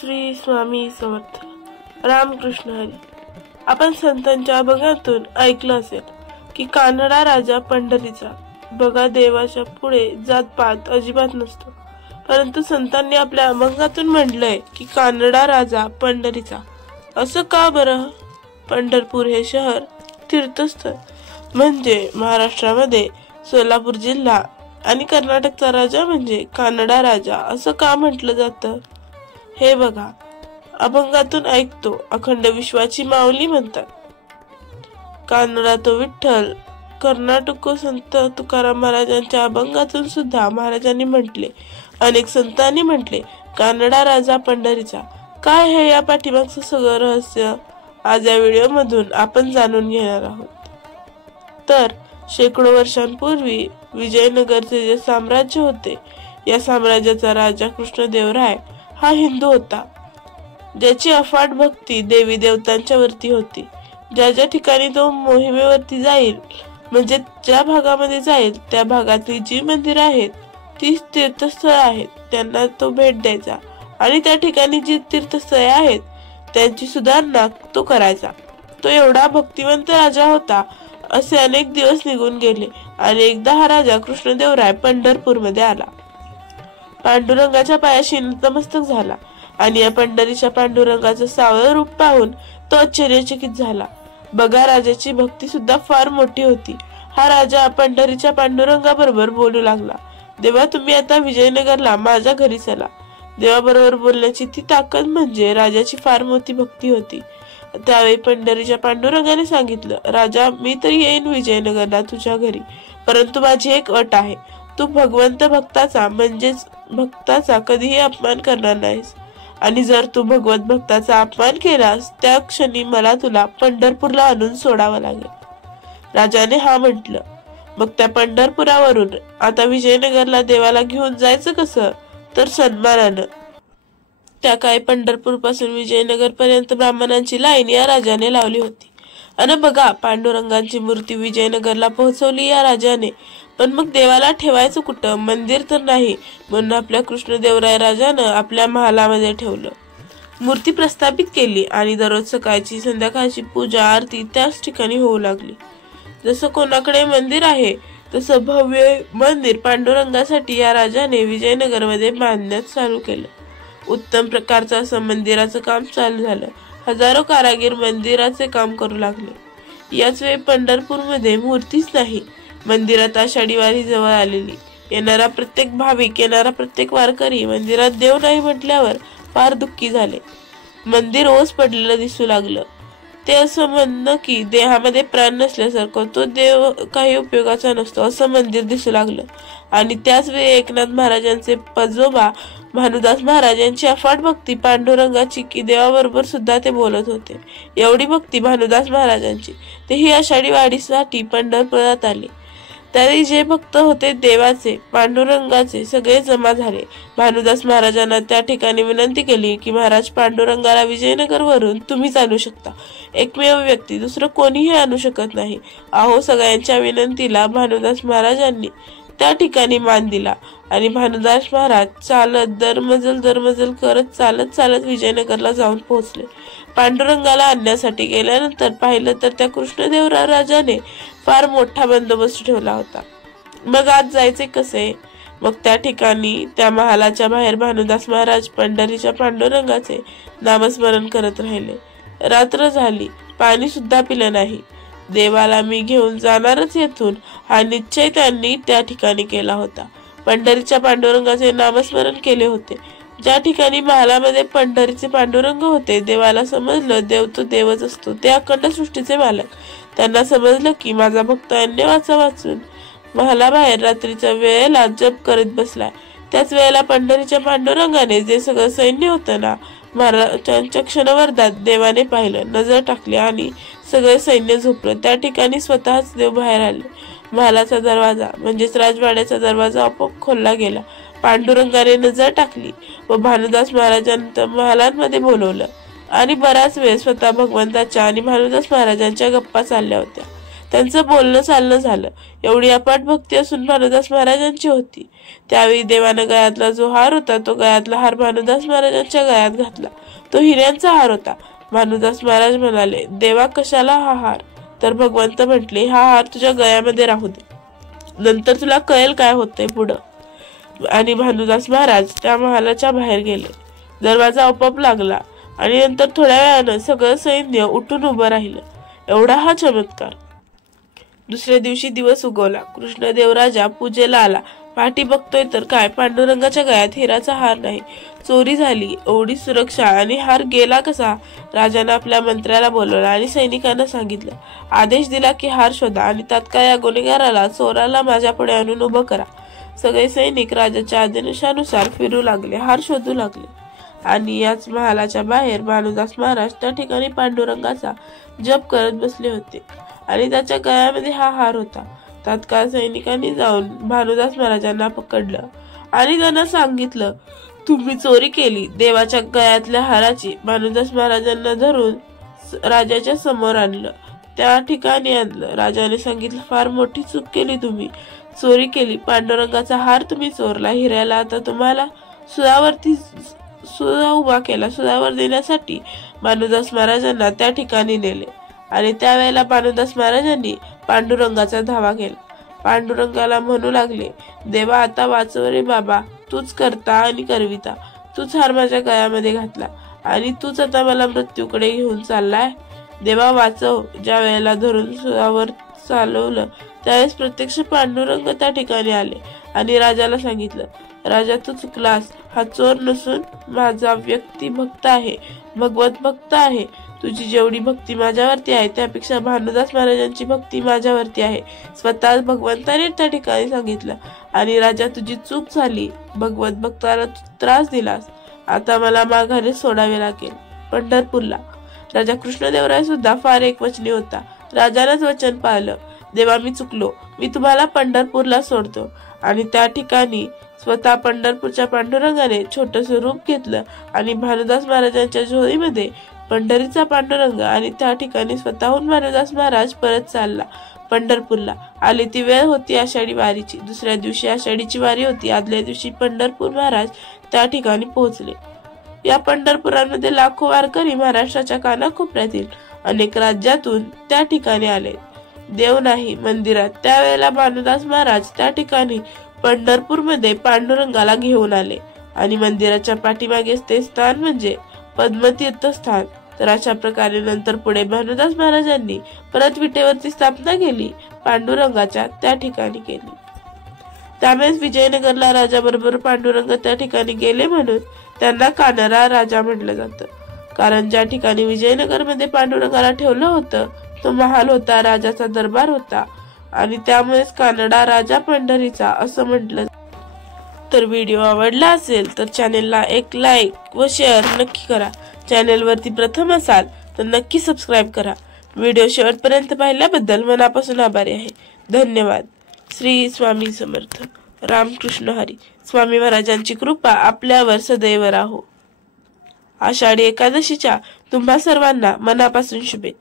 श्री स्वामी समर्थ रामकृष्ण हरी। आपण संतांच्या अभंगातून ऐकलं असेल की कानडा राजा पंढरीचा। बघा, देवाच्या पुढे जात-पात अजिबात नसतो, परंतु संतांनी आपल्या अभंगातून म्हटलंय की कानडा राजा पंढरीचा। असं का बरं? पंढरपूर हे शहर तीर्थस्थळ म्हणजे महाराष्ट्रामध्ये सोलापूर जिल्हा आणि कर्नाटकचा राजा म्हणजे कानडा राजा असं का म्हटलं जातं? हे बघा, अभंगातून ऐकतो अखंड विश्वाची माऊली म्हणतात। कानडा तो विठ्ठल, कर्नाटक संत तुकाराम महाराजांच्या अभंगातून सुद्धा महाराजांनी म्हटले, अनेक संतांनी म्हटले कानडा राजा पंढरीचा। काय आहे या पाठीमागचं सगळं रहस्य? आज या व्हिडिओ मधून आपण जाणून घेणार आहोत। तर शेकडो वर्षांपूर्वी विजयनगरचे जे साम्राज्य होते, या साम्राज्याचा राजा कृष्णदेवराय हा हिंदू होता, ज्याची अफाट भक्ती देवी देवतांच्या वरती होती। ज्या ज्या ठिकाणी तो मोहिमेवरती जाईल, म्हणजे ज्या भागामध्ये जाईल त्या भागातली जी मंदिरं आहेत ती तीर्थस्थळ आहेत, त्यांना तो भेट द्यायचा आणि त्या ठिकाणी जी तीर्थस्थळे आहेत त्यांची सुधारणा तो करायचा। तो एवढा भक्तिवंत राजा होता। असे अनेक दिवस निघून गेले आणि एकदा हा राजा कृष्णदेवराय पंढरपूर मध्ये आला। पांडुरंगाच्या पायाशी नतमस्तक झाला आणि या पंढरीच्या पांडुरंगाचं सावळं रूप पाहून तो आश्चर्यचकित झाला। बघा, राजाची भक्ती सुद्धा फार मोठी होती। हा राजा पंढरीच्या पांडुरंगाबरोबर बोलू लागला, देवा, तुम्ही आता विजयनगरला माझ्या घरी चला। देवाबरोबर बोलण्याची ती ताकद म्हणजे राजाची फार मोठी भक्ती होती। त्यावेळी पंढरीच्या पांडुरंगाने सांगितलं, राजा, मी तर येईन विजयनगरला तुझ्या घरी, परंतु माझी एक अट आहे, तू भगवंत भक्ताचा म्हणजेच भक्ताचा कधीही अपमान करणार नाहीस, आणि जर तू भगवत भक्ताचा अपमान केलास त्या क्षणी मला तुला पंढरपूरला आणून सोडावं लागेल। राजाने हा म्हटलं। मग त्या पंढरपुरावरून आता विजयनगरला देवाला घेऊन जायचं कसं? तर सन्मानानं। त्या काळी पंढरपूर पासून विजयनगर पर्यंत ब्राह्मणांची लाईन या राजाने लावली होती। आणि बघा, पांडुरंगाची मूर्ती विजयनगरला पोहोचवली या राजाने, पण मग देवाला ठेवायचं कुठं? मंदिर तर नाही, म्हणून आपल्या कृष्णदेवराय राजानं आपल्या महालामध्ये ठेवलं। मूर्ती प्रस्थापित केली आणि दररोज सकाळची संध्याकाळची पूजा आरती त्याच ठिकाणी होऊ लागली। जसं कोणाकडे मंदिर आहे तसं भव्य मंदिर पांडुरंगासाठी या राजाने विजयनगरमध्ये बांधण्यास चालू केलं। उत्तम प्रकारचं असं मंदिराचं काम चालू झालं। हजारो कारागीर मंदिराचे काम करू लागले। याच वेळी पंढरपूरमध्ये मूर्तीच नाही, मंदिरात आषाढी वारी जवळ आलेली। येणारा प्रत्येक भाविक, येणारा प्रत्येक वारकरी मंदिरात देव नाही म्हटल्यावर फार दुःखी झाले। मंदिर ओस पडलेलं दिसू लागलं। ते असं म्हणणं की देहामध्ये प्राण नसल्यासारखं, तो देव काही उपयोगाचा नसतो असं मंदिर दिसू लागलं। आणि त्याच वेळी एकनाथ महाराजांचे पजोबा भानुदास महाराज यांची अफाट भक्ती पांडुरंगाची की देवाबरोबर सुद्धा ते बोलत होते। एवढी भक्ती भानुदास महाराजांची, तेही आषाढी वारीसाठी पंढरपुरात आले। त्यावेळी जे भक्त होते देवाचे, पांडुरंगाचे, सगळे जमा झाले। भानुदास महाराजांना त्या ठिकाणी विनंती केली की महाराज, पांडुरंगाला विजयनगर वरून तुम्हीच आणू शकता, एकमेव व्यक्ती, दुसरं कोणीही आणू शकत नाही। अहो, सगळ्यांच्या विनंतीला भानुदास महाराजांनी त्या ठिकाणी मान दिला आणि भानुदास महाराज चालत दरमजल करत चालत चालत विजयनगरला जाऊन पोहोचले। पांडुरंगाला आणण्यासाठी गेल्यानंतर पाहिलं तर त्या कृष्णदेवराय राजाने फार मोठा बंदोबस्त ठेवला होता। मग आज जायचे कसे? मग त्या ठिकाणी त्या महालाच्या बाहेर भानुदास महाराज पंढरीच्या पांडुरंगाचे नामस्मरण करत राहिले। रात्र झाली, पाणी सुद्धा पिलं नाही। देवाला मी घेऊन जाणारच येथून, हा निश्चय त्यांनी त्या ठिकाणी केला होता। पंढरीच्या पांडुरंगाचे नामस्मरण केले होते। ज्या ठिकाणी महालामध्ये पंढरीचे पांडुरंग होते, देवाला समजलं देव तो देवच असतो, ते अखंड सृष्टीचे मालक। त्यांना समजलं की माझा भक्त अन्य वाचून महालाबाहेर रात्रीच्या वेळेला जप करत बसलाय। त्याच वेळेला पंढरीच्या पांडुरंगाने जे सगळं सैन्य होतं ना, महाराजांच्या क्षणवर्धात देवाने पाहिलं, नजर टाकली आणि सगळे सैन्य झोपलं। त्या ठिकाणी स्वतःच देव बाहेर आले। महालाचा दरवाजा म्हणजेच राजवाड्याचा दरवाजा आपोआप खोलला गेला। पांडुरंगाने नजर टाकली व भानुदास महाराजांना महालांमध्ये बोलवलं आणि बराच वेळ स्वतः भगवंताच्या आणि भानुदास महाराजांच्या गप्पा चालल्या होत्या। त्यांचं बोलणं चालणं झालं. एवढी अफाट भक्ती असून भानुदास महाराजांची होती. त्यावेळी देवानं गळ्यातला जो हार होता तो गळ्यातला हार भानुदास महाराजांच्या गळ्यात घातला. तो हिऱ्यांचा हार होता. भानुदास महाराज म्हणाले, देवा कशाला हा हार? तर भगवंत म्हटले, हा हार तुझ्या गळ्यामध्ये राहू दे, नंतर तुला कळेल काय होतंय पुढं. आणि भानुदास महाराज त्या महालाच्या बाहेर गेले. दरवाजा आपोआप लागला आणि नंतर थोड्या वेळानं सगळं सैन्य उठून उभं राहिलं. एवढा हा चमत्कार. दुसऱ्या दिवशी दिवस उगवला. कृष्णदेव राजा पूजेला आला. पहाटी बघतोय तर काय, पांडुरंगाच्या गळ्यात हिराचा हार नाही. चोरी झाली. एवढी सुरक्षा आणि हार गेला कसा? राजाने आपल्या मंत्र्याला बोलवलं आणि सैनिकांना सांगितलं. आदेश दिला की हार शोधा आणि तात्काळ या गुन्हेगाराला, चोराला माझ्या पुढे आणून उभं करा. सगळे सैनिक राजाच्या आदेशानुसार फिरू लागले, हार शोधू लागले. आणि याच महालाच्या बाहेर भानुदास महाराज त्या ठिकाणी पांडुरंगाचा जप करत बसले होते आणि त्याच्या गळ्यामध्ये हा हार होता. तात्काळ सैनिकांनी जाऊन भानुदास महाराजांना पकडलं आणि त्यांना सांगितलं, तुम्ही चोरी केली. देवाच्या गळ्यातल्या हाराची. भानुदास महाराजांना धरून राजाच्या समोर आणलं, त्या ठिकाणी आणलं. राजाने सांगितलं, फार मोठी चूक केली तुम्ही, चोरी केली. पांडुरंगाचा हार तुम्ही चोरला. हिऱ्याला आता तुम्हाला सुळा उभा केला. सुळावर देण्यासाठी भानुदास महाराजांना त्या ठिकाणी नेले आणि त्यावेळेला भानुदास महाराजांनी पांडुरंगाचा धावा केला. पांडुरंगाला म्हणू लागले, देवा आता वाचव रे बाबा, तूच करता आणि करविता. तूच हार माझ्या गळ्यामध्ये घातला आणि तूच आता मला मृत्यूकडे घेऊन चाललाय. देवा वाचव. ज्या वेळेला धरून सुळावर चालवलं त्यावेळेस प्रत्यक्ष पांडुरंग त्या ठिकाणी आले आणि राजाला सांगितलं, राजा तू चुकलास. हा चोर नसून माझा व्यक्ती भक्त आहे, भगवत भक्त आहे. तुझी जेवढी भक्ती माझ्यावरती आहे त्यापेक्षा भानुदास महाराजांची भक्ती माझ्यावरती आहे. स्वतः भगवंताने त्या ठिकाणी सांगितलं. आणि राजा तुझी चूक झाली, भगवत भक्ताला त्रास दिलास. आता मला माघारी सोडावे लागेल पंढरपूरला. राजा कृष्णदेवराय सुद्धा फार एकवचनी होता. राजानेच वचन पाळलं, देवा मी चुकलो, मी तुम्हाला पंढरपूरला सोडतो. आणि त्या ठिकाणी स्वतः पंढरपूरच्या पांडुरंगाने छोटस रूप घेतलं आणि भानुदास महाराजांच्या झोळीमध्ये पंढरीचा पांडुरंग आणि त्या ठिकाणी स्वतःहून भानुदास महाराज परत चालला पंढरपूरला. आली ती वेळ होती आषाढी वारीची. दुसऱ्या दिवशी आषाढीची वारी होती. आदल्या दिवशी पंढरपूर महाराज त्या ठिकाणी पोहोचले. या पंढरपुरामध्ये लाखो वारकरी महाराष्ट्राच्या कानाकोपऱ्यातील अनेक राज्यातून त्या ठिकाणी आले. देव नाही मंदिरात. त्यावेळेला भानुदास महाराज त्या ठिकाणी पंढरपूरमध्ये पांडुरंगाला घेऊन आले आणि मंदिराच्या पाठीमागे ते स्थान म्हणजे पद्मतीर्थ स्थान. तर अशा प्रकारे नंतर पुढे भानुदास महाराजांनी परत विटेवरती स्थापना केली, पांडुरंगाच्या त्या ठिकाणी केली. त्यामुळेच विजयनगरला राजाबरोबर पांडुरंग त्या ठिकाणी गेले म्हणून त्यांना कानडा राजा म्हटलं जातं. कारण ज्या ठिकाणी विजयनगरमध्ये पांडुरंगाला ठेवलं होतं तो महाल होता, राजाचा दरबार होता आणि त्यामुळेच कानडा राजा पंढरीचा असं म्हटलं. तर व्हिडिओ आवडला असेल तर चॅनेलला एक लाईक व शेअर नक्की करा. चॅनेलवरती प्रथम असाल तर नक्की सबस्क्राईब करा. व्हिडिओ शेवटपर्यंत पाहिल्याबद्दल मनापासून आभारी आहे. धन्यवाद. श्री स्वामी समर्थ. रामकृष्ण हरी. स्वामी महाराजांची कृपा आपल्यावर सदैव राहो. आषाढी एकादशीच्या तुम्हा सर्वांना मनापासून शुभेच्छा.